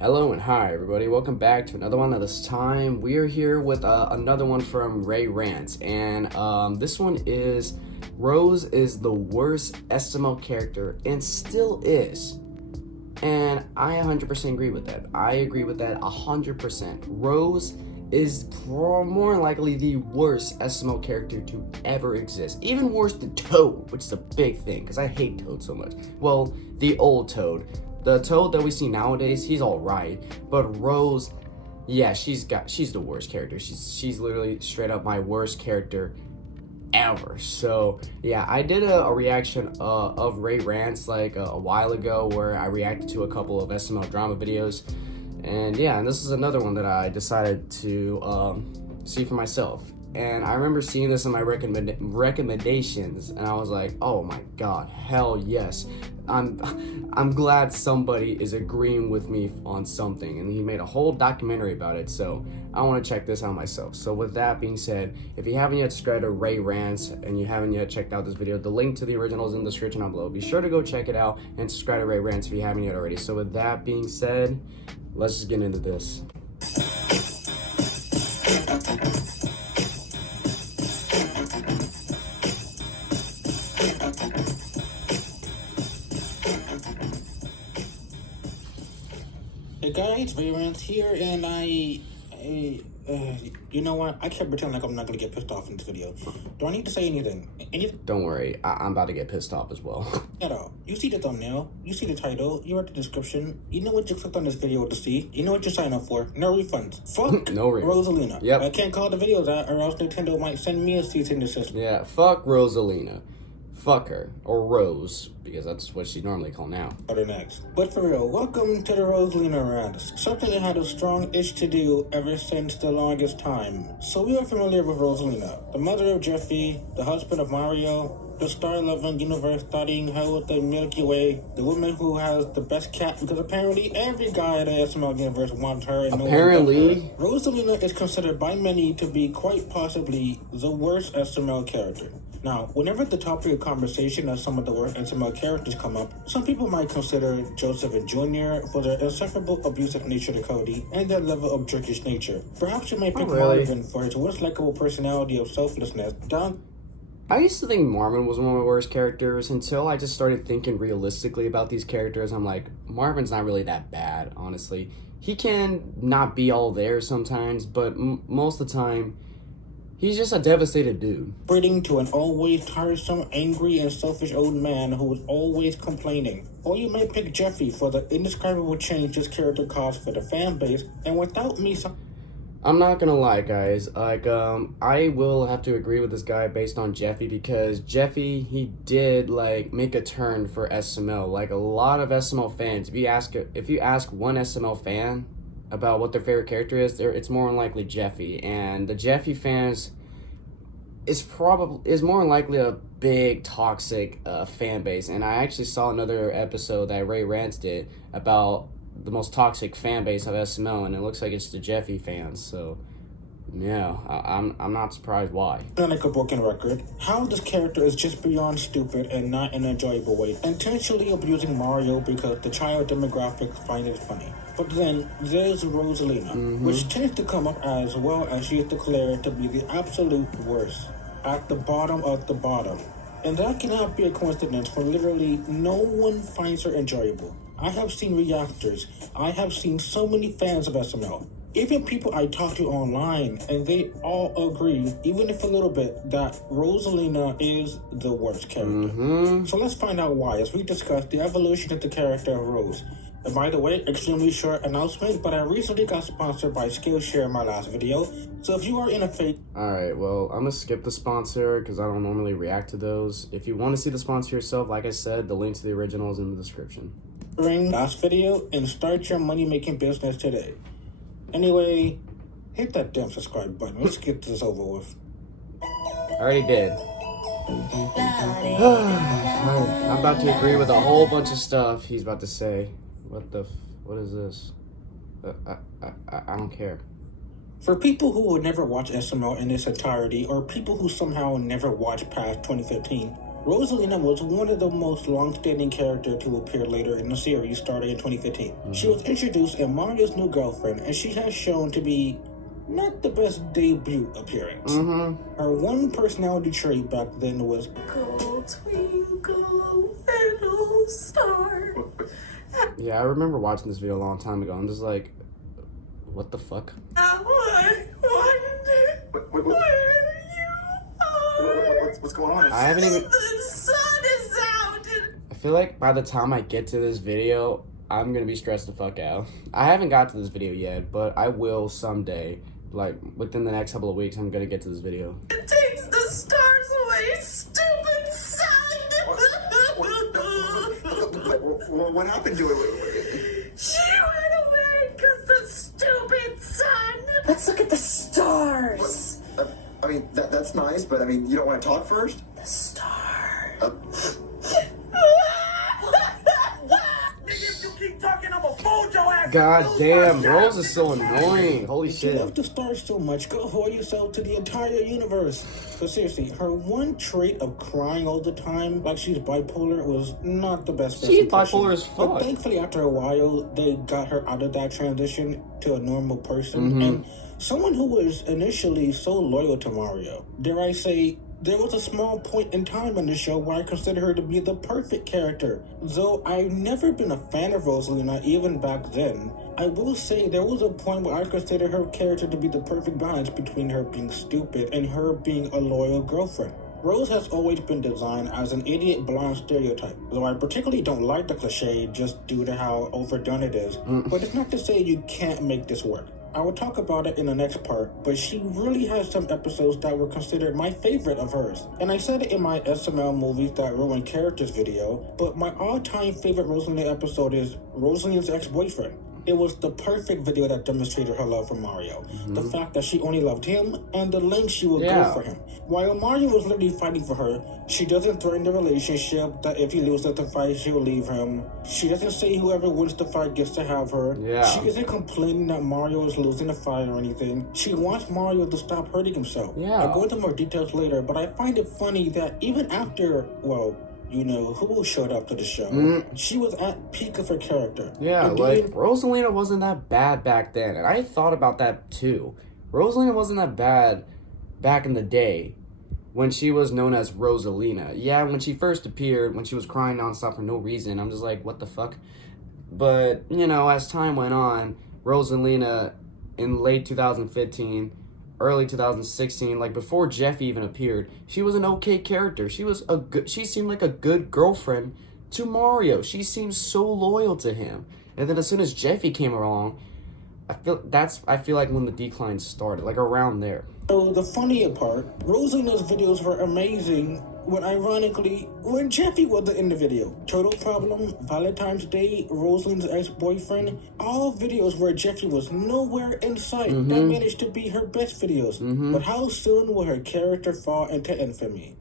Hello and hi everybody, welcome back to another one. This time we are here with another one from Rants, and this one is Rose is the worst SML character and still is, and I 100% agree with that. I agree with that 100%. Rose is more likely the worst SML character to ever exist, even worse than Toad, which is a big thing because I hate Toad so much. Well, the old Toad. The Toad that we see nowadays, he's alright, but Rose, yeah, she's the worst character. She's literally straight up my worst character ever. So yeah, I did a reaction of Rants like a while ago where I reacted to a couple of SML drama videos, and yeah, and this is another one that I decided to see for myself. And I remember seeing this in my recommendations, and I was like, oh my god, hell yes. I'm glad somebody is agreeing with me on something, and he made a whole documentary about it, so I want to check this out myself. So with that being said, if you haven't yet subscribed to Rants and you haven't yet checked out this video, the link to the original is in the description down below. Be sure to go check it out and subscribe to Rants if you haven't yet already. So with that being said, let's just get into this. Hey guys, Rants here, and you know what? I can't pretend like I'm not gonna get pissed off in this video. Do I need to say anything? Don't worry, I'm about to get pissed off as well. You see the thumbnail, you see the title, you read the description, you know what you clicked on this video to see, you know what you signed up for. No refunds. Fuck no refunds. Rosalina. Yep. I can't call the video that, or else Nintendo might send me a cease and desist. Yeah, fuck Rosalina. Fuck her. Or Rose, because that's what she's normally called now. Or the next. But for real, welcome to the Rosalina Rants. Something that had a strong itch to do ever since the longest time. So we are familiar with Rosalina, the mother of Jeffy, the husband of Mario, the star-loving universe-studying hell with the Milky Way, the woman who has the best cat, because apparently every guy in the SML universe wants her and apparently. No one does her. Rosalina is considered by many to be quite possibly the worst SML character. Now, whenever the topic of conversation of some of the worst SML characters come up, some people might consider Joseph and Jr. for their insufferable abusive nature to Cody and their level of jerkish nature. Perhaps you might pick Marvin for his worst likable personality of selflessness. I used to think Marvin was one of my worst characters until I just started thinking realistically about these characters. I'm like, Marvin's not really that bad, honestly. He can not be all there sometimes, but most of the time, he's just a devastated dude. Breeding to an always tiresome, angry, and selfish old man who is always complaining. Or you may pick Jeffy for the indescribable change this character caused for the fan base, and without me I'm not gonna lie, guys, like, I will have to agree with this guy based on Jeffy, because Jeffy, he did, like, make a turn for SML. Like, a lot of SML fans, if you ask one SML fan about what their favorite character is, it's more than likely Jeffy, and the Jeffy fans is more than likely a big toxic fan base. And I actually saw another episode that Rants did about the most toxic fan base of SML, and it looks like it's the Jeffy fans. So yeah, I'm not surprised why. Like a broken record, how this character is just beyond stupid and not in an enjoyable way. Intentionally abusing Mario because the child demographic find it funny. But then there's Rosalina, which tends to come up as well as she is declared to be the absolute worst, at the bottom of the bottom. And that cannot be a coincidence, for literally no one finds her enjoyable. I have seen reactors, I have seen so many fans of SML, even people I talk to online, and they all agree, even if a little bit, that Rosalina is the worst character. So let's find out why, as we discuss the evolution of the character of Rose. And by the way, extremely short announcement, but I recently got sponsored by Skillshare in my last video, so if you are in a fake... Alright, well, I'm gonna skip the sponsor, because I don't normally react to those. If you want to see the sponsor yourself, like I said, the link to the original is in the description. Last video, and start your money-making business today. Anyway, hit that damn subscribe button. Let's get this over with. I already did. I'm about to agree with a whole bunch of stuff he's about to say. What is this? I don't care. For people who would never watch SML in its entirety, or people who somehow never watched past 2015, Rosalina was one of the most long-standing characters to appear later in the series, starting in 2015. She was introduced as Mario's new girlfriend, and she has shown to be not the best debut appearance. Her one personality trait back then was Go twinkle little star. Yeah, I remember watching this video a long time ago. I'm just like, what the fuck? I wonder where you are. What's going on? I haven't even... The sun is out. I feel like by the time I get to this video, I'm gonna be stressed the fuck out. I haven't got to this video yet, but I will someday. Like, within the next couple of weeks, I'm gonna get to this video. It takes the stars away, stupid sun. What happened to it? She went away because the stupid sun. Let's look at the stars. I mean, that's nice, but I mean, you don't want to talk first? The stars. If you keep talking, I'm gonna fold your ass. God damn, Rose is so annoying. Holy If you shit. love the stars so much, go hold yourself to the entire universe. But seriously, her one trait of crying all the time, like she's bipolar, was not the best. She's impression. bipolar as But fuck. thankfully, after a while, they got her out of that transition to a normal person and someone who was initially so loyal to Mario. Dare I say, there was a small point in time in the show where I consider her to be the perfect character. Though I've never been a fan of Rosalina even back then, I will say there was a point where I consider her character to be the perfect balance between her being stupid and her being a loyal girlfriend. Rose has always been designed as an idiot blonde stereotype, though I particularly don't like the cliche just due to how overdone it is. But it's not to say you can't make this work. I will talk about it in the next part, but she really has some episodes that were considered my favorite of hers. And I said it in my SML movies that ruin characters video, but my all-time favorite Rosalina episode is Rosalina's ex-boyfriend. It was the perfect video that demonstrated her love for Mario. The fact that she only loved him and the length she would go for him. While Mario was literally fighting for her, she doesn't threaten the relationship that if he loses the fight, she'll leave him. She doesn't say whoever wins the fight gets to have her. She isn't complaining that Mario is losing the fight or anything. She wants Mario to stop hurting himself. I'll go into more details later, but I find it funny that even after, well, you know, who showed up to the show, she was at peak of her character. Like, Rosalina wasn't that bad back then, and I thought about that too. Rosalina wasn't that bad back in the day when she was known as Rosalina. Yeah, when she first appeared, when she was crying nonstop for no reason, I'm just like, what the fuck? But, you know, as time went on, Rosalina in late 2015, early 2016, like before Jeff even appeared, she was an okay character. She seemed like a good girlfriend to Mario. She seemed so loyal to him. And then as soon as Jeffy came along, I feel like when the decline started, like around there. So the funnier part, Rosalina's videos were amazing when Jeffy wasn't in the video. Total Problem, Valentine's Day, Rosalina's ex-boyfriend, all videos where Jeffy was nowhere in sight. That managed to be her best videos. But how soon will her character fall into infamy?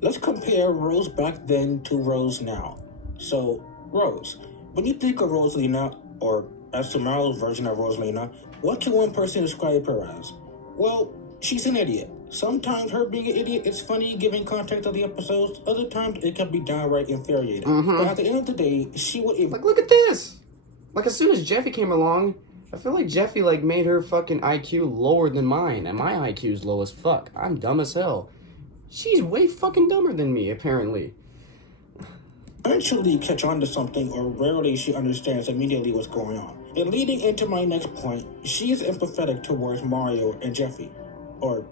Let's compare Rose back then to Rose now. So, Rose, when you think of Rosalina, or SML's version of Rosalina, what can one person describe her as? Well, she's an idiot. Sometimes her being an idiot is funny given context of the episodes. Other times it can be downright infuriating. But at the end of the day, she would... Like, look at this! Like, as soon as Jeffy came along, I feel like Jeffy, like, made her fucking IQ lower than mine. And my IQ is low as fuck. I'm dumb as hell. She's way fucking dumber than me, apparently. Eventually catch on to something, or rarely she understands immediately what's going on. And leading into my next point, she is empathetic towards Mario and Jeffy. Or,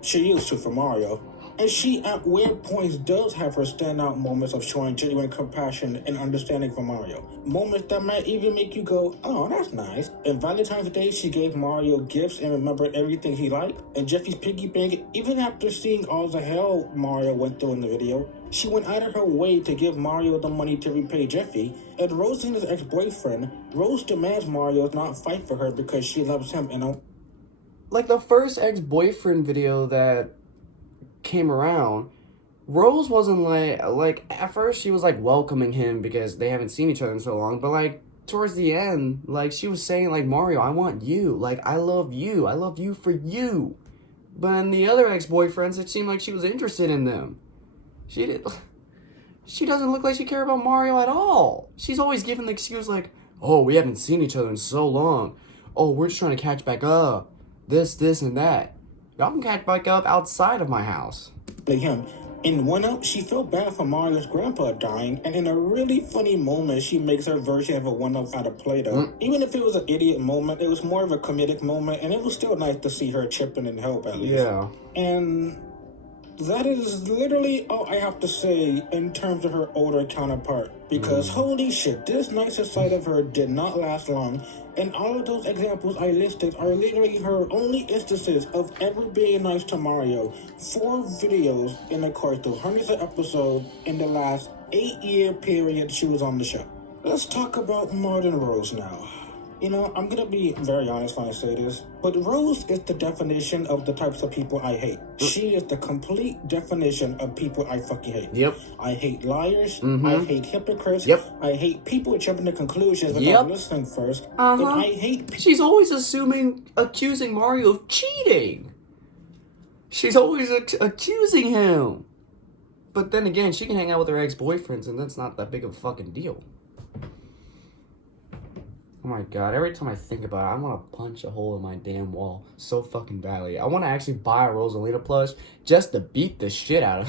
she used to for Mario. And she, at weird points, does have her standout moments of showing genuine compassion and understanding for Mario. Moments that might even make you go, oh, that's nice. And Valentine's Day, she gave Mario gifts and remembered everything he liked. And Jeffy's piggy bank, even after seeing all the hell Mario went through in the video, she went out of her way to give Mario the money to repay Jeffy. And Rosalina's ex-boyfriend, Rose demands Mario not fight for her because she loves him and... Like, the first ex-boyfriend video that came around, Rose wasn't like at first she was like welcoming him because they haven't seen each other in so long, but like towards the end, like she was saying like, Mario, I want you, like I love you for you. But in the other ex-boyfriends, it seemed like she was interested in them. She doesn't look like she cares about Mario at all. She's always giving the excuse like, oh, we haven't seen each other in so long. Oh, we're just trying to catch back up. This, and that. Y'all can catch back up outside of my house. Like him. In 1-Up, she felt bad for Mario's grandpa dying, and in a really funny moment, she makes her version of a 1-Up out of Play-Doh. Even if it was an idiot moment, it was more of a comedic moment, and it was still nice to see her chip in and help at least. Yeah. And that is literally all I have to say in terms of her older counterpart. Because holy shit, this nicer side of her did not last long. And all of those examples I listed are literally her only instances of ever being nice to Mario. 4 videos in the course of hundreds of episodes in the last 8-year period she was on the show. Let's talk about Modern Rose now. You know, I'm gonna be very honest when I say this, but Rose is the definition of the types of people I hate. She is the complete definition of people I fucking hate. Yep. I hate liars. I hate hypocrites. Yep. I hate people jumping to conclusions without listening first. And I hate She's always accusing Mario of cheating. She's always accusing him. But then again, she can hang out with her ex-boyfriends, and that's not that big of a fucking deal. Oh my god, every time I think about it, I want to punch a hole in my damn wall so fucking badly. I want to actually buy a Rosalina plush just to beat the shit out of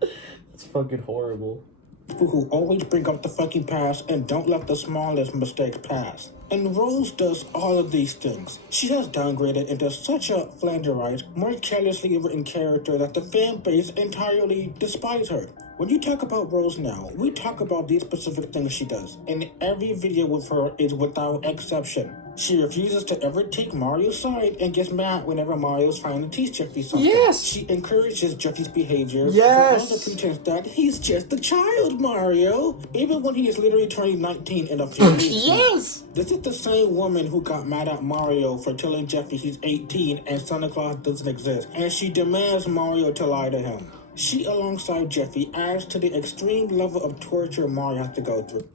it. It's fucking horrible. People who always bring up the fucking past and don't let the smallest mistakes pass. And Rose does all of these things. She has downgraded into such a flanderized, more carelessly written character that the fan base entirely despise her. When you talk about Rose now, we talk about these specific things she does, and every video with her is without exception. She refuses to ever take Mario's side and gets mad whenever Mario's trying to teach Jeffy something. Yes! She encourages Jeffy's behavior Yes! for all the pretense that he's just a child, Mario, even when he is literally turning 19 in a few weeks. Yes! This is the same woman who got mad at Mario for telling Jeffy he's 18 and Santa Claus doesn't exist, and she demands Mario to lie to him. She, alongside Jeffy, adds to the extreme level of torture Mario has to go through.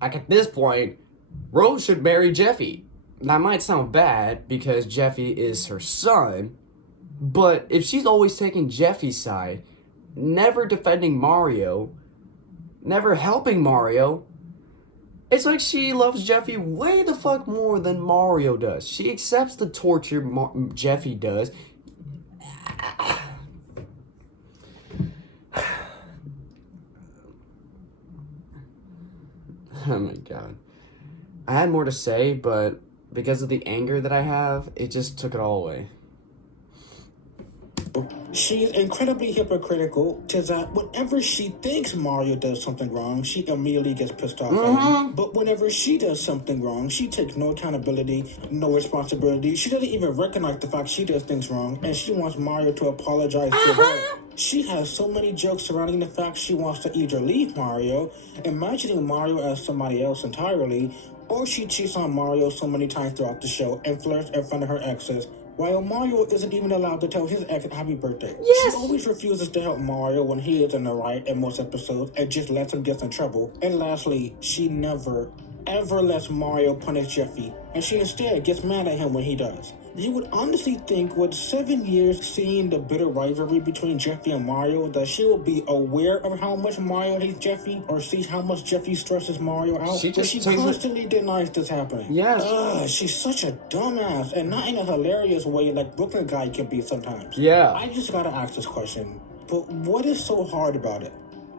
Like at this point, Rose should marry Jeffy. That might sound bad because Jeffy is her son, but if she's always taking Jeffy's side, never defending Mario, never helping Mario, it's like she loves Jeffy way the fuck more than Mario does. She accepts the torture Jeffy does. Oh my god. I had more to say, but because of the anger that I have, it just took it all away. She is incredibly hypocritical to that whenever she thinks Mario does something wrong, she immediately gets pissed off at him. But whenever she does something wrong, she takes no accountability, no responsibility. She doesn't even recognize the fact she does things wrong, and she wants Mario to apologize to her. She has so many jokes surrounding the fact she wants to either leave Mario, imagining Mario as somebody else entirely, or she cheats on Mario so many times throughout the show and flirts in front of her exes, while Mario isn't even allowed to tell his ex happy birthday. Yes! She always refuses to help Mario when he is in the right in most episodes and just lets him get in trouble. And lastly, she never, ever lets Mario punish Jeffy, and she instead gets mad at him when he does. You would honestly think with 7 years seeing the bitter rivalry between Jeffy and Mario that she will be aware of how much Mario hates Jeffy or see how much Jeffy stresses Mario out. She constantly denies this happening. Yes. She's such a dumbass, and not in a hilarious way like Brooklyn Guy can be sometimes. Yeah. I just gotta ask this question, but what is so hard about it?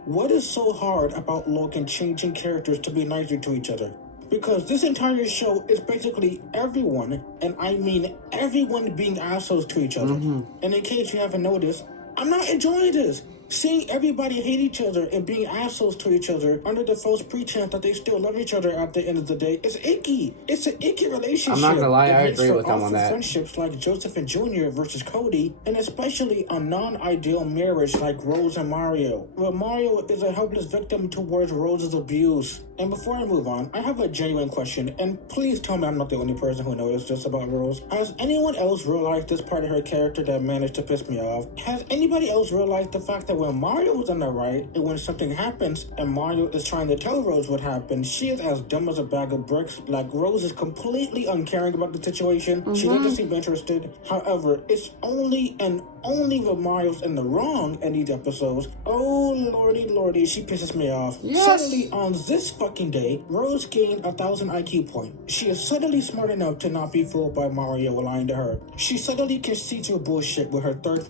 What is so hard about Logan changing characters to be nicer to each other? Because this entire show is basically everyone, and I mean everyone, being assholes to each other. And in case you haven't noticed, I'm not enjoying this. Seeing everybody hate each other and being assholes to each other under the false pretense that they still love each other at the end of the day is icky. It's an icky relationship. I'm not gonna lie, I It makes agree for with him on that. friendships like Joseph and Junior versus Cody, and especially a non-ideal marriage like Rose and Mario, where Mario is a helpless victim towards Rose's abuse. And before I move on, I have a genuine question, and please tell me I'm not the only person who noticed this about Rose. Has anyone else realized this part of her character that managed to piss me off? Has anybody else realized the fact that when Mario is on the right, and when something happens and Mario is trying to tell Rose what happened, she is as dumb as a bag of bricks. Like, Rose is completely uncaring about the situation. She doesn't seem interested. However, it's only and only when Mario's in the wrong in these episodes. Oh, lordy, she pisses me off. Yes. Suddenly, on this fucking day, Rose gained 1,000 IQ points. She is suddenly smart enough to not be fooled by Mario lying to her. She suddenly can see through bullshit with her third.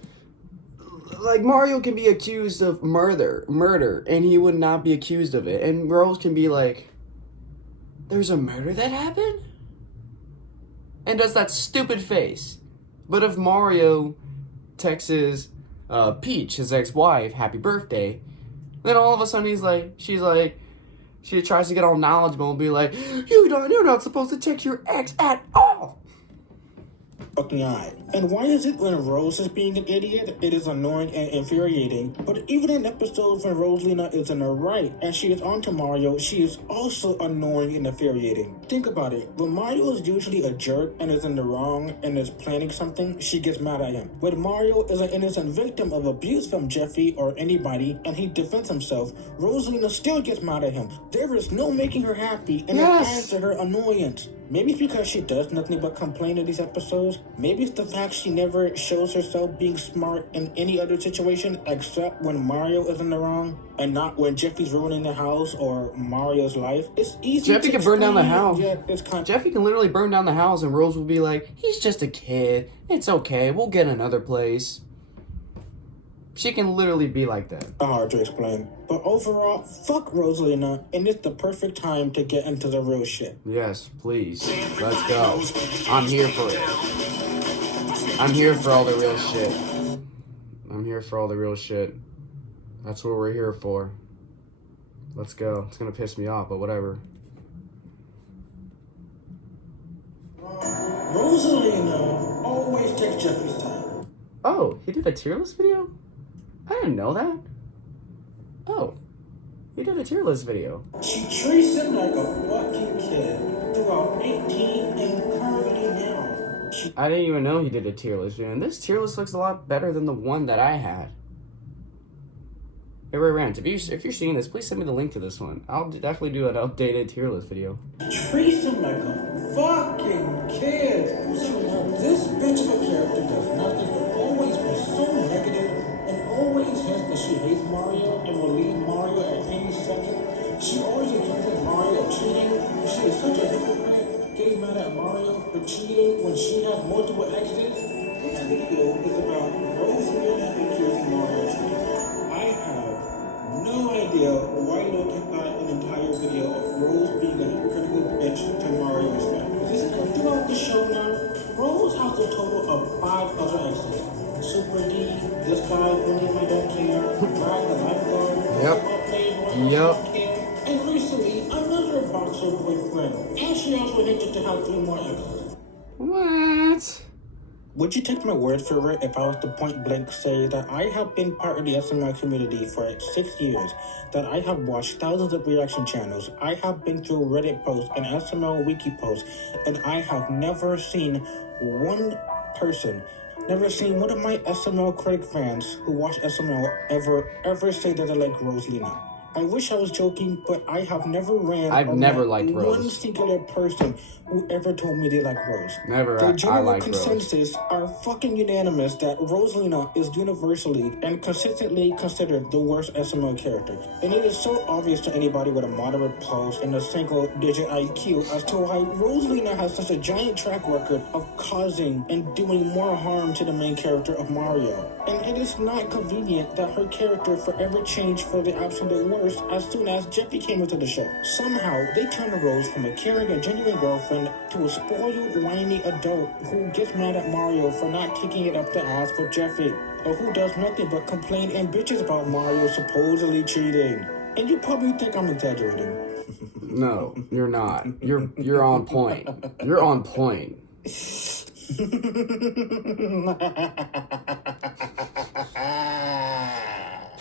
Like, Mario can be accused of murder, and he would not be accused of it. And Rose can be like, there's a murder that happened? And does that stupid face. But if Mario texts Peach, his ex-wife, happy birthday, then all of a sudden she tries to get all knowledgeable and be like, you're not supposed to text your ex at all. Fucking eye. And why is it when Rose is being an idiot, it is annoying and infuriating? But even in episodes when Rosalina is in her right and she is on to Mario, she is also annoying and infuriating. Think about it. When Mario is usually a jerk and is in the wrong and is planning something, she gets mad at him. When Mario is an innocent victim of abuse from Jeffy or anybody and he defends himself, Rosalina still gets mad at him. There is no making her happy, and it adds to her annoyance. Maybe it's because she does nothing but complain in these episodes. Maybe it's the fact she never shows herself being smart in any other situation except when Mario is in the wrong and not when Jeffy's ruining the house or Mario's life. It's easy Jeffy to can burn down the explain, house. yet it's kind of... Jeffy can literally burn down the house and Rose will be like, he's just a kid. It's okay. We'll get another place. She can literally be like that. hard to explain. But overall, fuck Rosalina, and it's the perfect time to get into the real shit. Yes, please. Let's go. I'm here for it. I'm here for all the real shit. I'm here for all the real shit. That's what we're here for. Let's go. It's gonna piss me off, but whatever. Rosalina always takes Jeffy's time. Oh, he did a tier list video? I didn't know that. Oh, he did a tier list video. She treats him like a fucking kid throughout 18 and currently now. I didn't even know he did a tier list video. And this tier list looks a lot better than the one that I had. Hey, Rants, if you're seeing this, please send me the link to this one. I'll definitely do an updated tier list video. Treats him like a fucking kid. This bitch of a character does nothing but always be so negative and always says that she hates Mario and will leave Mario at any second. She always accuses Mario of cheating. She is such a hypocrite, getting mad at Mario for cheating when she has multiple exes. This video is about Rosalina accusing Mario of cheating. I have no idea why Logan got an entire video of Rose being a hypocritical bitch to Mario's family. Throughout the show now, Rose has a total of 5 other exes. Super D, this guy, William, I don't care, Brad, the lifeguard, Yep. and recently, another boxer boyfriend. And she also hinted to have 3 more exes. What? Would you take my word for it if I was to point blank say that I have been part of the SML community for 6 years, that I have watched thousands of reaction channels, I have been through Reddit posts and SML wiki posts, and I have never seen one person, never seen one of my SML critic fans who watch SML ever say that they like Rosalina. I wish I was joking, but I have never I've never liked Rose. one singular person who ever told me they like Rose. Never. The general I like Rose. consensus are fucking unanimous that Rosalina is universally and consistently considered the worst SML character. And it is so obvious to anybody with a moderate pulse and a single-digit IQ as to why Rosalina has such a giant track record of causing and doing more harm to the main character of Mario. And it is not convenient that her character forever changed for the absolute worst as soon as Jeffy came into the show. Somehow, they turned Rose from a caring and genuine girlfriend to a spoiled, whiny adult who gets mad at Mario for not kicking it up the ass for Jeffy, or who does nothing but complain and bitches about Mario supposedly cheating. And you probably think I'm exaggerating. No, you're not. You're on point. You're on point.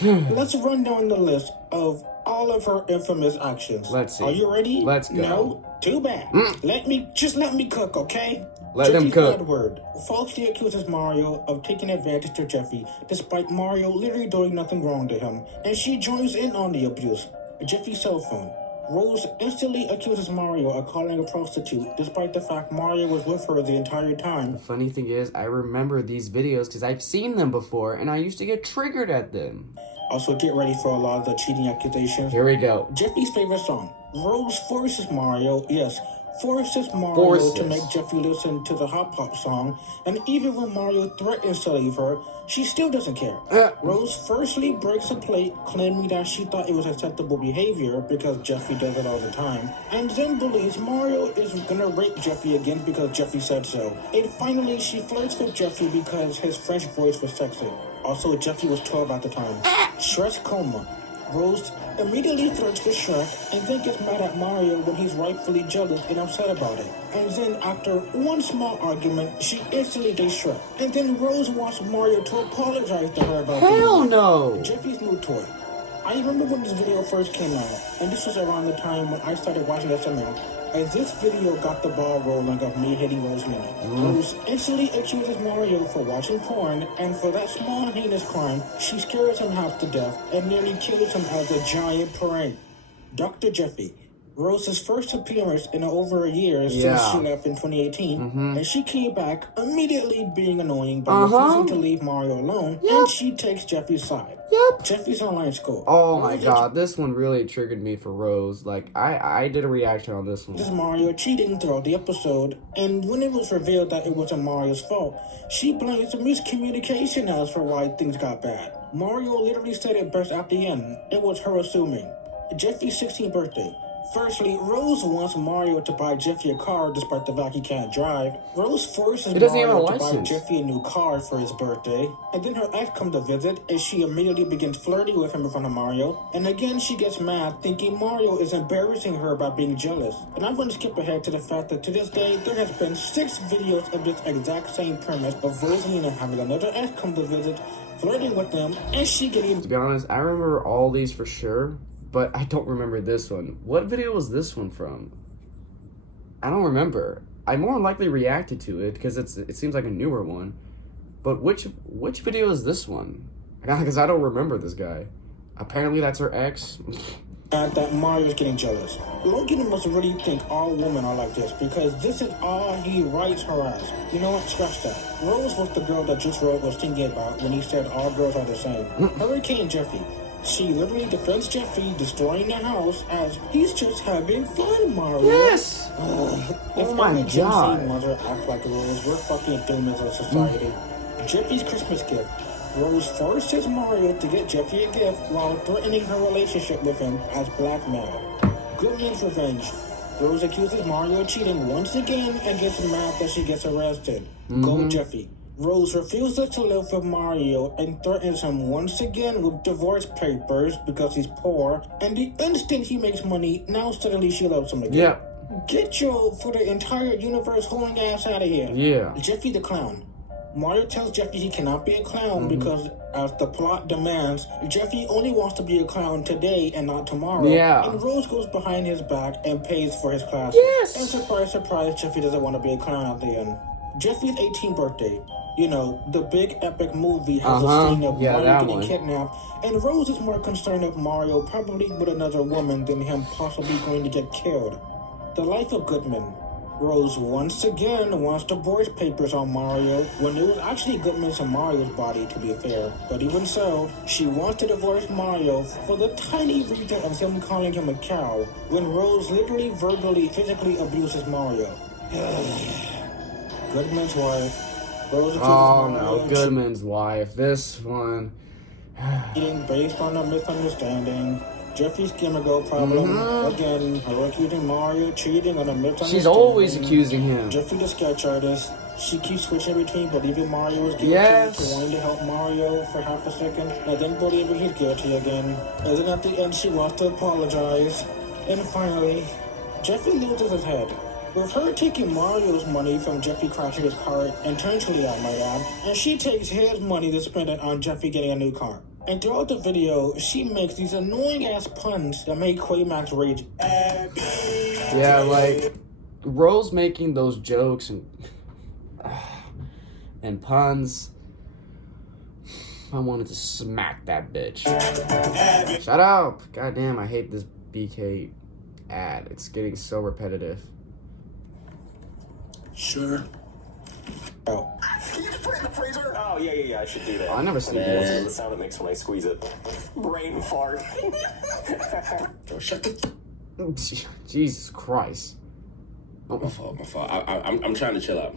Let's run down the list of all all of her infamous actions. Let's see. Are you ready? Let's go. No? Too bad. Let me cook, okay? Let him cook. Edward falsely accuses Mario of taking advantage of Jeffy, despite Mario literally doing nothing wrong to him, and she joins in on the abuse. Jeffy's cell phone. Rose instantly accuses Mario of calling a prostitute, despite the fact Mario was with her the entire time. The funny thing is, I remember these videos because I've seen them before, and I used to get triggered at them. Also, get ready for a lot of the cheating accusations. Here we go. Jeffy's favorite song. Rose forces Mario to make Jeffy listen to the Hop Pop song, and even when Mario threatens to leave her, she still doesn't care. Rose firstly breaks a plate, claiming that she thought it was acceptable behavior because Jeffy does it all the time, and then believes Mario is gonna rape Jeffy again because Jeffy said so. And finally, she flirts with Jeffy because his French voice was sexy. Also, Jeffy was 12 at the time. Shrek coma. Rose immediately flirts with Shrek and then gets mad at Mario when he's rightfully jealous and upset about it. And then after one small argument, she instantly dates Shrek. And then Rose wants Mario to apologize to her about Hell no! Jeffy's new toy. I remember when this video first came out, and this was around the time when I started watching SML, and this video got the ball rolling of me hating Rosalina. Rose instantly accuses Mario for watching porn, and for that small heinous crime, she scares him half to death and nearly kills him as a giant prank. Dr. Jeffy. Rose's first appearance in over a year since she left in 2018, and she came back immediately being annoying by refusing to leave Mario alone, and she takes Jeffy's side. Jeffy's online school. Oh my god, this one really triggered me for Rose. Like, I did a reaction on this one. This is Mario cheating throughout the episode, and when it was revealed that it wasn't Mario's fault, she blames the miscommunication as for why things got bad. Mario literally said it best at the end. It was her assuming. Jeffy's 16th birthday. Firstly, Rose wants Mario to buy Jeffy a car despite the fact he can't drive. Rose forces Mario to buy Jeffy a new car for his birthday. And then her ex comes to visit and she immediately begins flirting with him in front of Mario. And again, she gets mad thinking Mario is embarrassing her by being jealous. And I'm going to skip ahead to the fact that to this day, there has been 6 videos of this exact same premise of Rosalina having another ex come to visit, flirting with them, and she getting... To be honest, I remember all these for sure, but I don't remember this one. What video was this one from? I don't remember. I more likely reacted to it because it seems like a newer one. But which video is this one? Because I don't remember this guy. Apparently that's her ex. And that Mario's getting jealous. Logan must really think all women are like this because this is all he writes her as. You know what? Scratch that. Rose was the girl that Just Wrote was thinking about when he said all girls are the same. Hurricane Jeffy. She literally defends Jeffy, destroying the house as he's just having fun, Mario. Yes! If my god. Mother act like Rose, we're fucking doomed as a society. Jeffy's Christmas gift. Rose forces Mario to get Jeffy a gift while threatening her relationship with him as blackmail. Goodman's revenge. Rose accuses Mario of cheating once again and gets mad that she gets arrested. Go Jeffy. Rose refuses to live with Mario and threatens him once again with divorce papers because he's poor, and the instant he makes money, now suddenly she loves him again. Yeah. Get your for the entire universe holding ass out of here. Yeah. Jeffy the clown. Mario tells Jeffy he cannot be a clown because, as the plot demands, Jeffy only wants to be a clown today and not tomorrow. Yeah. And Rose goes behind his back and pays for his class. Yes! And surprise, surprise, Jeffy doesn't want to be a clown at the end. Jeffy's 18th birthday. You know, the big epic movie has a scene of Mario getting kidnapped, and Rose is more concerned of Mario probably with another woman than him possibly going to get killed. The life of Goodman. Rose once again wants divorce papers on Mario when it was actually Goodman's and Mario's body, to be fair. But even so, she wants to divorce Mario for the tiny reason of him calling him a cow when Rose literally, verbally, physically abuses Mario. Goodman's wife. Rose Goodman's wife. This one. Cheating based on a misunderstanding. Jeffy's Gimmigo problem. Again, her accusing Mario cheating on a misunderstanding. She's always accusing him. Jeffy the sketch artist. She keeps switching between believing Mario is guilty to wanting to help Mario for half a second, and then believing he's guilty again. And then at the end, she wants to apologize. And finally, Jeffy loses his head. With her taking Mario's money from Jeffy crashing his car intentionally, I might add, and she takes his money to spend it on Jeffy getting a new car. And throughout the video, she makes these annoying ass puns that make Quaymax rage. Yeah, like Rose making those jokes and puns. I wanted to smack that bitch. Shut up! Goddamn, I hate this BK ad. It's getting so repetitive. Sure. Oh. Can you just put it in the freezer? Oh, yeah, I should do that. Oh, I never seen That's this. the sound it makes when I squeeze it. Brain fart. Shut the... Jesus Christ. My fault. I'm trying to chill out.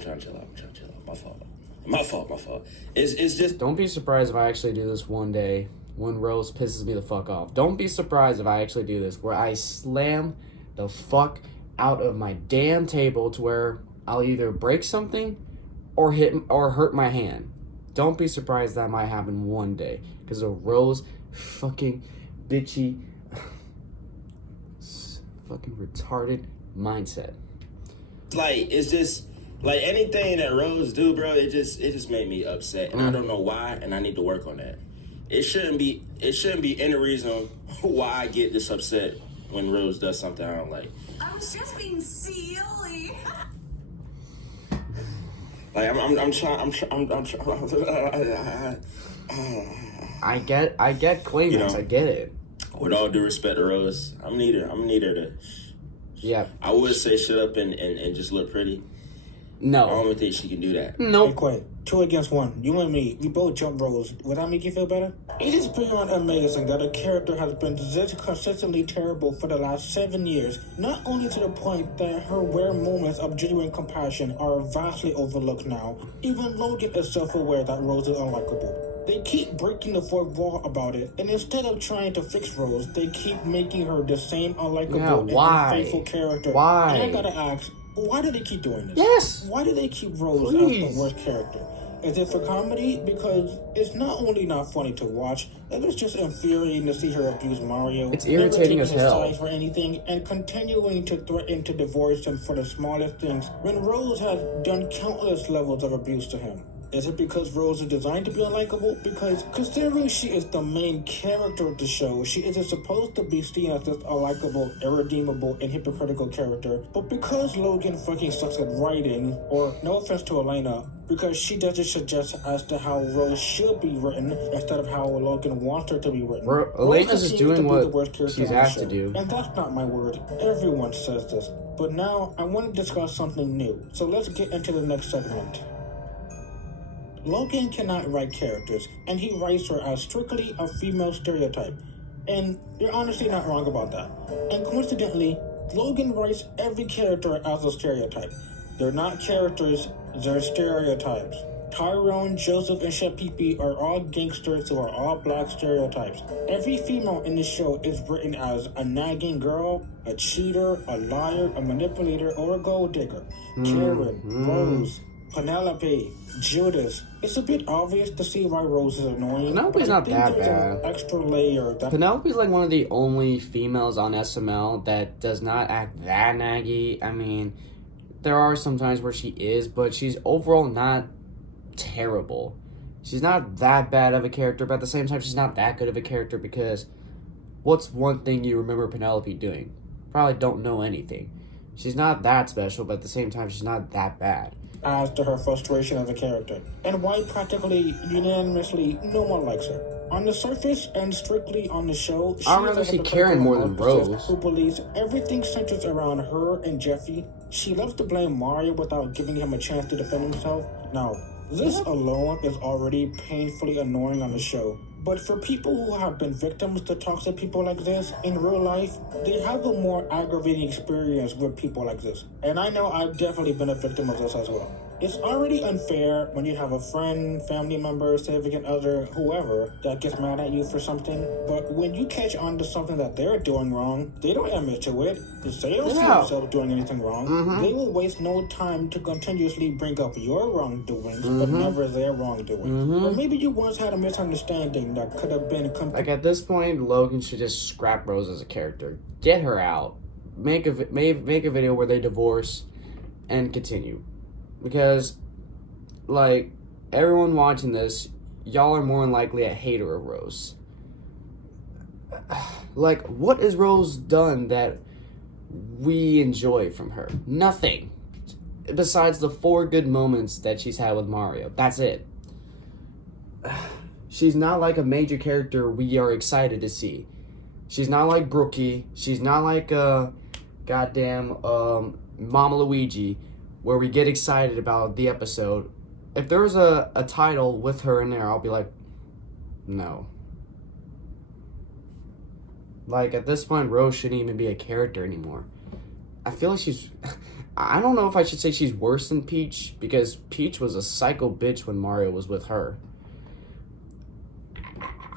My fault. It's just... Don't be surprised if I actually do this one day when Rose pisses me the fuck off. Don't be surprised if I actually do this where I slam the fuck out of my damn table to where I'll either break something or hurt my hand. Don't be surprised that might happen one day because of Rose fucking bitchy fucking retarded mindset. Like, it's just... Like, anything that Rose do, bro, it just made me upset. And I don't know why, and I need to work on that. It shouldn't be any reason why I get this upset when Rose does something I don't like. I was just being silly. Like, I'm trying. I get Quaymax, You know. I get it. With all due respect to Rose, I'm gonna need her to... Yeah. I would say shut up and just look pretty. I No. don't even think she can do that. Hey, Nope. Quay, 2 against 1. You and me, we both jump Rose. Would that make you feel better? It is beyond amazing that a character has been this consistently terrible for the last 7 years, not only to the point that her rare moments of genuine compassion are vastly overlooked now. Even Logan is self-aware that Rose is unlikable. They keep breaking the fourth wall about it, and instead of trying to fix Rose, they keep making her the same unlikable Yeah, and why? unfaithful character. Why? And I gotta ask, why do they keep doing this? Yes! Why do they keep Rose Please. as the worst character? Is it for comedy? Because it's not only not funny to watch, it is just infuriating to see her abuse Mario. It's irritating never as taking his hell. side for anything, and continuing to threaten to divorce him for the smallest things, when Rose has done countless levels of abuse to him. Is it because Rose is designed to be unlikable? Because considering she is the main character of the show, she isn't supposed to be seen as this unlikable, irredeemable, and hypocritical character. But because Logan fucking sucks at writing, or no offense to Elena, because she doesn't suggest as to how Rose should be written instead of how Logan wants her to be written. Elena's Rose just continues doing to be what the worst character she's on the asked to show. do. And that's not my word. Everyone says this. But now I want to discuss something new. So let's get into the next segment. Logan cannot write characters, and he writes her as strictly a female stereotype. And you're honestly not wrong about that. And coincidentally, Logan writes every character as a stereotype. They're not characters, they're stereotypes. Tyrone, Joseph, and Shapipi are all gangsters who are all black stereotypes. Every female in the show is written as a nagging girl, a cheater, a liar, a manipulator, or a gold digger. Karen, Rose, Penelope, Judas. It's a bit obvious to see why Rose is annoying. Penelope's but I not think that there's an bad. extra layer that Penelope's like one of the only females on SML that does not act that naggy. I mean, there are some times where she is, but she's overall not terrible. She's not that bad of a character, but at the same time, she's not that good of a character because what's one thing you remember Penelope doing? Probably don't know anything. She's not that special, but at the same time, she's not that bad. adds to her frustration as a character, and why practically unanimously no one likes her. On the surface and strictly on the show, she I'd is rather a see hypocritical Karen more than narcissist Rose. who believes everything centers around her and Jeffy. She loves to blame Mario without giving him a chance to defend himself. Now, this alone is already painfully annoying on the show. But for people who have been victims to toxic people like this in real life, they have a more aggravating experience with people like this. And I know I've definitely been a victim of this as well. It's already unfair when you have a friend, family member, significant other, whoever, that gets mad at you for something. But when you catch on to something that they're doing wrong, they don't admit to it. They don't see themselves doing anything wrong. They will waste no time to continuously bring up your wrongdoings, but never their wrongdoing. Or maybe you once had a misunderstanding that could have been... Like, at this point, Logan should just scrap Rose as a character. Get her out. Make a video where they divorce and continue. Because, like, everyone watching this, y'all are more than likely a hater of Rose. Like, what has Rose done that we enjoy from her? Nothing. Besides the 4 good moments that she's had with Mario. That's it. She's not like a major character we are excited to see. She's not like Brookie. She's not like goddamn Mama Luigi, where we get excited about the episode. If there's a title with her in there, I'll be like, no. Like, at this point, Rose shouldn't even be a character anymore. I feel like she's... I don't know if I should say she's worse than Peach, because Peach was a psycho bitch when Mario was with her.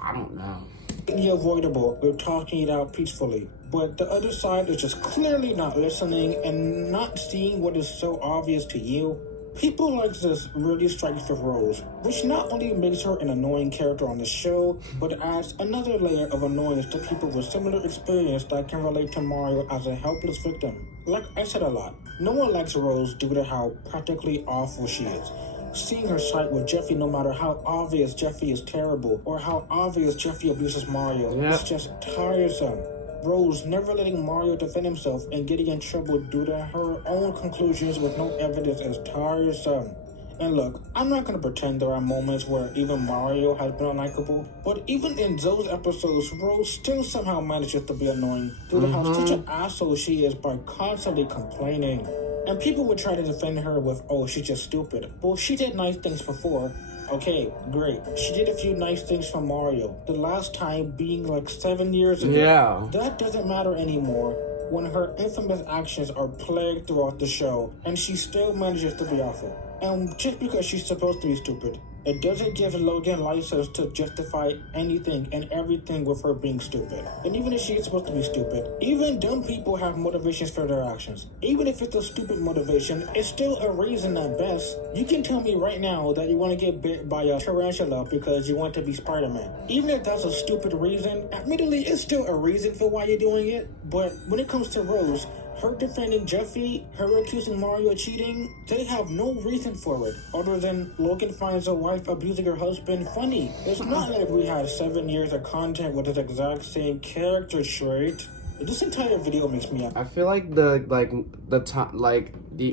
I don't know. The avoidable, we're talking it out peacefully. But the other side is just clearly not listening and not seeing what is so obvious to you. People like this really strikes with Rose, which not only makes her an annoying character on the show, but adds another layer of annoyance to people with similar experience that can relate to Mario as a helpless victim. Like I said a lot, no one likes Rose due to how practically awful she is. Seeing her fight with Jeffy, no matter how obvious Jeffy is terrible or how obvious Jeffy abuses Mario, is just tiresome. Rose never letting Mario defend himself and getting in trouble due to her own conclusions with no evidence is tiresome. And look, I'm not gonna pretend there are moments where even Mario has been unlikable, but even in those episodes, Rose still somehow manages to be annoying due to how such an asshole she is by constantly complaining. And people would try to defend her with, oh, she's just stupid. Well, she did nice things before. Okay, great. She did a few nice things for Mario. The last time being like 7 years ago. Yeah. That doesn't matter anymore when her infamous actions are plagued throughout the show and she still manages to be awful. And just because she's supposed to be stupid, it doesn't give Logan license to justify anything and everything with her being stupid. And even if she is supposed to be stupid, even dumb people have motivations for their actions. Even if it's a stupid motivation, it's still a reason at best. You can tell me right now that you want to get bit by a tarantula because you want to be Spider-Man. Even if that's a stupid reason, admittedly, it's still a reason for why you're doing it. But when it comes to Rose, her defending Jeffy, her accusing Mario of cheating, they have no reason for it, other than Logan finds a wife abusing her husband funny. It's not like we had 7 years of content with this exact same character trait. This entire video makes me I feel like the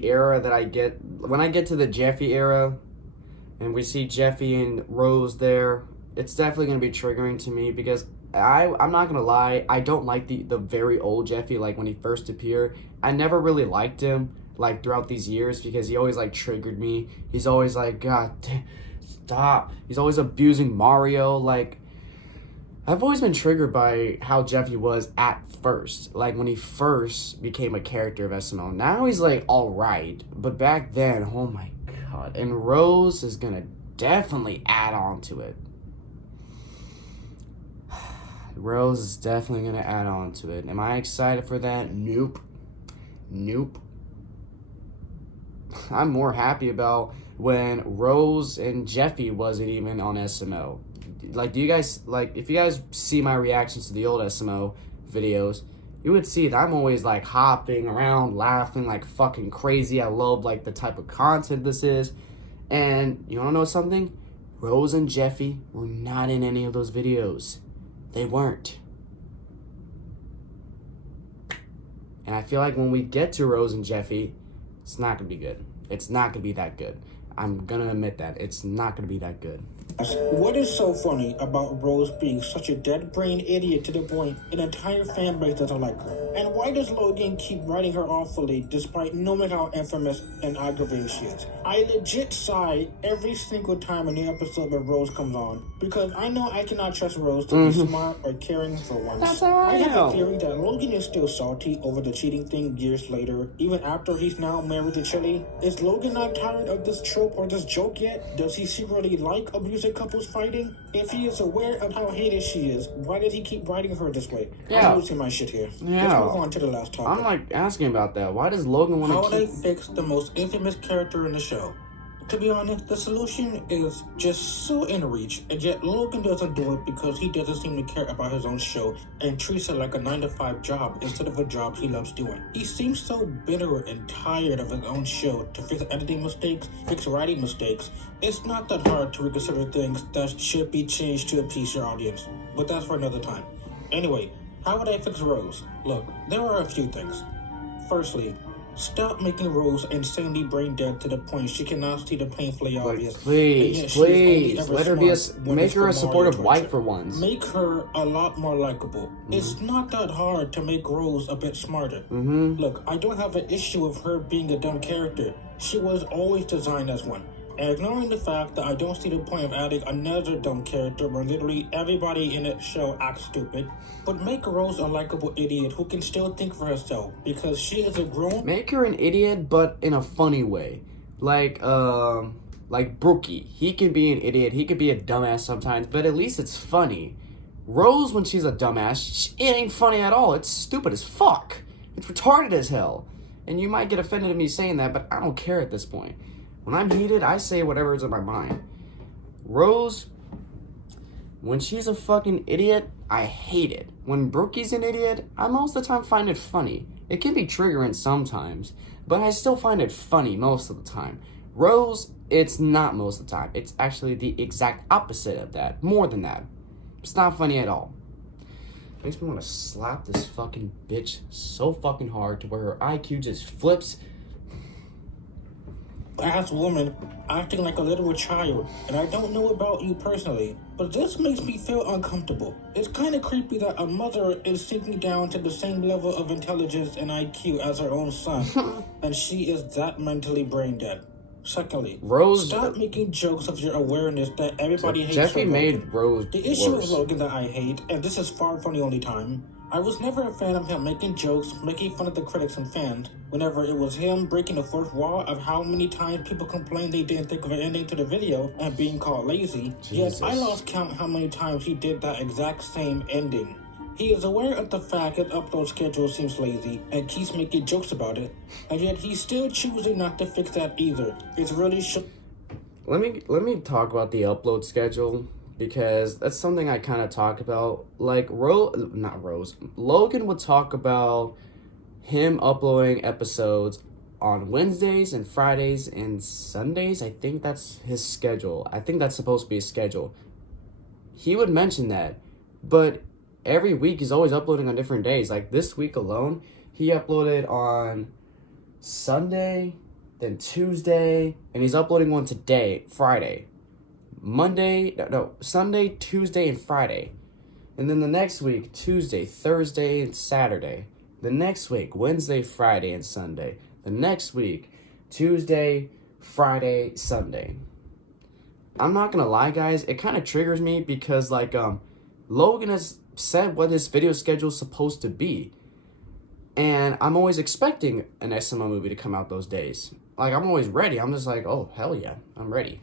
era that I get, when I get to the Jeffy era, and we see Jeffy and Rose there, it's definitely going to be triggering to me, because I'm not gonna lie, I don't like the very old Jeffy, like when he first appeared. I never really liked him, like throughout these years, because he always like triggered me. He's always like, God damn, stop. He's always abusing Mario. Like, I've always been triggered by how Jeffy was at first, like when he first became a character of SML. Now he's like alright, but back then, oh my God. And Rose is gonna definitely add on to it. Rose is definitely going to add on to it. Am I excited for that? Nope. Nope. I'm more happy about when Rose and Jeffy wasn't even on SML. Like, do you guys, like, if you guys see my reactions to the old SML videos, you would see that I'm always, like, hopping around, laughing like fucking crazy. I love, like, the type of content this is. And you want to know something? Rose and Jeffy were not in any of those videos. They weren't. And I feel like when we get to Rose and Jeffy, it's not going to be good. It's not going to be that good. I'm going to admit that. It's not going to be that good. What is so funny about Rose being such a dead-brain idiot to the point an entire fan base doesn't like her? And why does Logan keep writing her awfully despite knowing how infamous and aggravating she is? I legit sigh every single time a new episode where Rose comes on, because I know I cannot trust Rose to be smart or caring for once. That's all right. I have a theory that Logan is still salty over the cheating thing years later, even after he's now married to Chili. Is Logan not tired of this trope or this joke yet? Does he secretly like abusive couples fighting? If he is aware of how hated she is, why did he keep writing her this way? Yeah. I'm losing my shit here. Yeah. Let's move on to the last topic. I'm like asking about that. Why does Logan want How to they keep... fix the most infamous character in the show? To be honest, the solution is just so in reach, and yet Logan doesn't do it because he doesn't seem to care about his own show and treats it like a 9-to-5 job instead of a job he loves doing. He seems so bitter and tired of his own show to fix editing mistakes, fix writing mistakes. It's not that hard to reconsider things that should be changed to appease your audience, but that's for another time. Anyway, how would I fix Rose? Look, there are a few things. Firstly, stop making Rose insanely brain dead to the point she cannot see the painfully obvious. Please, let her be make her a supportive wife for once. Make her a lot more likable. It's not that hard to make Rose a bit smarter. Look, I don't have an issue with her being a dumb character. She was always designed as one. And ignoring the fact that I don't see the point of adding another dumb character when literally everybody in the show acts stupid, but make Rose a likable idiot who can still think for herself, because she is a grown... Make her an idiot, but in a funny way. Like Brookie. He can be an idiot, he could be a dumbass sometimes, but at least it's funny. Rose, when she's a dumbass, it ain't funny at all. It's stupid as fuck. It's retarded as hell. And you might get offended at me saying that, but I don't care at this point. When I'm heated, I say whatever is in my mind. Rose, when she's a fucking idiot, I hate it. When Brookie's an idiot, I most of the time find it funny. It can be triggering sometimes, but I still find it funny most of the time. Rose, it's not most of the time. It's actually the exact opposite of that. More than that. It's not funny at all. Makes me want to slap this fucking bitch so fucking hard to where her IQ just flips. Ass woman acting like a literal child, and I don't know about you personally, but this makes me feel uncomfortable. It's kind of creepy that a mother is sinking down to the same level of intelligence and IQ as her own son, and she is that mentally brain dead. Secondly, Rose, stop making jokes of your awareness that everybody hates. Jeffy made Rose the issue worse. with Logan that I hate, and this is far from the only time, I was never a fan of him making jokes, making fun of the critics and fans, whenever it was him breaking the fourth wall of how many times people complained they didn't think of an ending to the video and being called lazy. Jesus. Yet I lost count how many times he did that exact same ending. He is aware of the fact his upload schedule seems lazy and keeps making jokes about it, and yet he's still choosing not to fix that either. It's really Let me talk about the upload schedule, because that's something I kind of talk about. Like Logan would talk about him uploading episodes on Wednesdays and Fridays and Sundays. I think that's his schedule. I think that's supposed to be his schedule. He would mention that, but every week he's always uploading on different days. Like this week alone, he uploaded on Sunday, then Tuesday, and he's uploading one today, Friday. Sunday, Tuesday, and Friday. And then the next week, Tuesday, Thursday, and Saturday. The next week, Wednesday, Friday, and Sunday. The next week, Tuesday, Friday, Sunday. I'm not gonna lie, guys, it kind of triggers me because, like, Logan has said what his video schedule is supposed to be. And I'm always expecting an SML movie to come out those days. Like, I'm always ready. I'm just like, oh, hell yeah, I'm ready.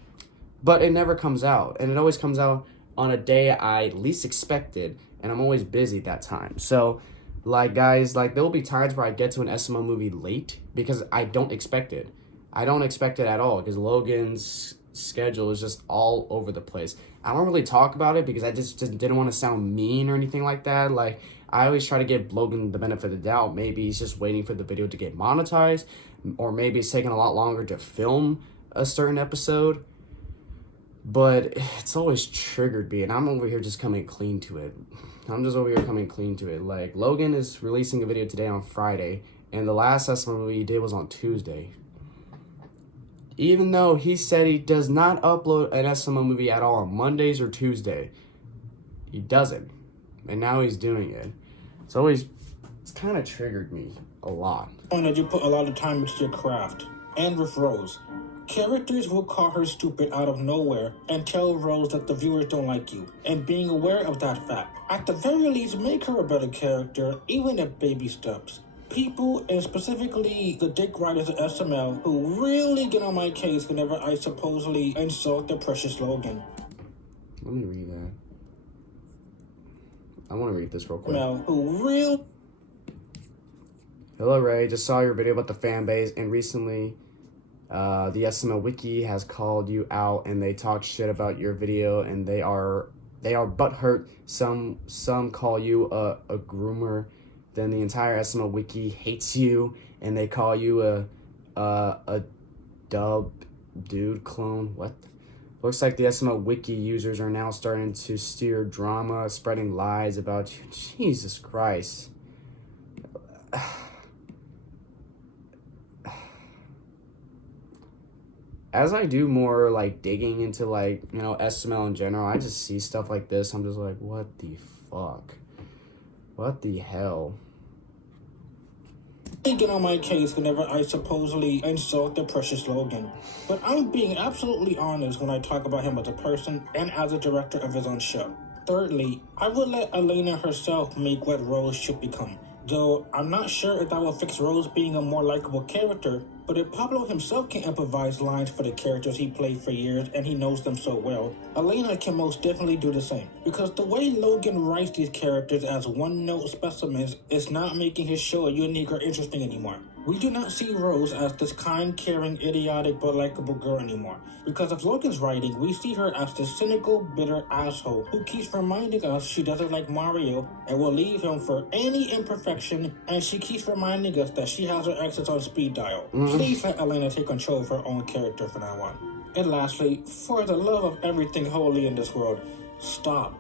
But it never comes out, and it always comes out on a day I least expected, and I'm always busy at that time. So, like, guys, like, there will be times where I get to an SML movie late because I don't expect it. I don't expect it at all because Logan's schedule is just all over the place. I don't really talk about it because I just didn't want to sound mean or anything like that. Like, I always try to give Logan the benefit of the doubt. Maybe he's just waiting for the video to get monetized, or maybe it's taking a lot longer to film a certain episode. But it's always triggered me, and I'm over here just coming clean to it. Like, Logan is releasing a video today on Friday, and the last SML movie he did was on Tuesday. Even though he said he does not upload an SML movie at all on Mondays or Tuesday. He doesn't. And now he's doing it. It's kind of triggered me a lot. That you put a lot of time into your craft. And with Rose. Characters will call her stupid out of nowhere and tell Rose that the viewers don't like you, and being aware of that fact. At the very least, make her a better character, even if baby steps. People, and specifically the dick writers at SML, who really get on my case whenever I supposedly insult the precious Logan. Let me read that. I want to read this real quick. Hello, Ray. Just saw your video about the fan base, and recently the SML Wiki has called you out, and they talked shit about your video, and they are butthurt. Some call you a groomer. Then the entire SML Wiki hates you, and they call you a dub dude clone. What? Looks like the SML wiki users are now starting to steer drama, spreading lies about you. Jesus Christ. As I do more like digging into like, you know, SML in general, I just see stuff like this. I'm just like, what the fuck? What the hell? They get on my case whenever I supposedly insult the precious Logan. But I'm being absolutely honest when I talk about him as a person and as a director of his own show. Thirdly, I will let Elena herself make what Rose should become. Though I'm not sure if that will fix Rose being a more likable character, but if Pablo himself can improvise lines for the characters he played for years and he knows them so well, Elena can most definitely do the same. Because the way Logan writes these characters as one-note specimens is not making his show unique or interesting anymore. We do not see Rose as this kind, caring, idiotic, but likable girl anymore. Because of Logan's writing, we see her as this cynical, bitter asshole who keeps reminding us she doesn't like Mario and will leave him for any imperfection, and she keeps reminding us that she has her exes on speed dial. Please let Elena take control of her own character from now on. And lastly, for the love of everything holy in this world, stop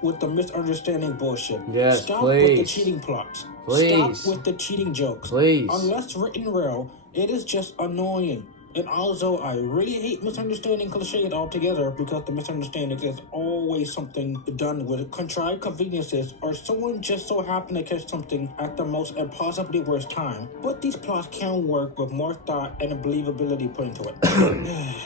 with the misunderstanding bullshit. Yes, Stop please. with the cheating plots. Please. Stop with the cheating jokes. Please. Unless written well, it is just annoying. And also, I really hate misunderstanding cliches altogether because the misunderstandings is always something done with contrived conveniences or someone just so happened to catch something at the most impossibly worst time. But these plots can work with more thought and believability put into it.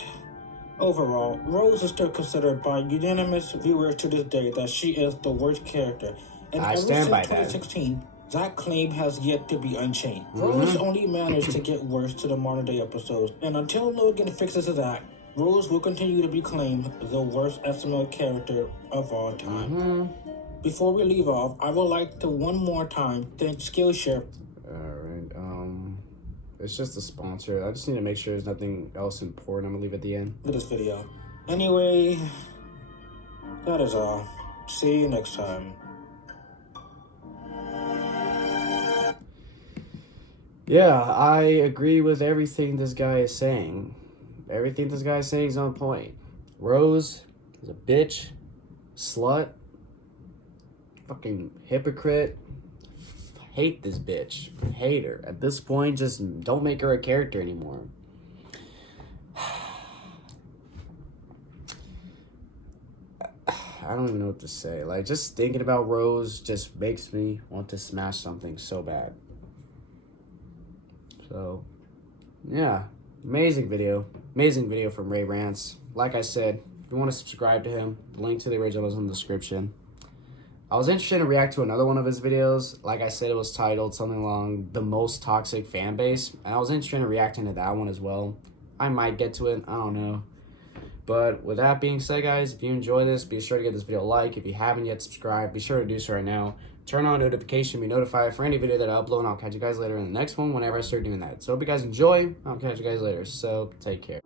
Overall, Rose is still considered by unanimous viewers to this day that she is the worst character. And I ever stand since by that. 2016, that claim has yet to be unchanged. Rose only managed to get worse to the modern day episodes, and until Logan fixes his act, Rose will continue to be claimed the worst SML character of all time. Before we leave off, I would like to one more time thank Skillshare. Alright, it's just a sponsor. I just need to make sure there's nothing else important. I'm gonna leave at the end. For this video. Anyway, that is all. See you next time. Yeah, I agree with everything this guy is saying. Everything this guy is saying is on point. Rose is a bitch, slut, fucking hypocrite. Hate this bitch. Hate her. At this point, just don't make her a character anymore. I don't even know what to say. Like, just thinking about Rose just makes me want to smash something so bad. So, yeah. Amazing video. Amazing video from Ray Rants. Like I said, if you want to subscribe to him, the link to the original is in the description. I was interested to react to another one of his videos. Like I said, it was titled something along the most toxic fan base. And I was interested in reacting to that one as well. I might get to it. I don't know. But with that being said, guys, if you enjoy this, be sure to give this video a like. If you haven't yet subscribed, be sure to do so right now. Turn on notification, be notified for any video that I upload, and I'll catch you guys later in the next one whenever I start doing that. So hope you guys enjoy. I'll catch you guys later. So take care.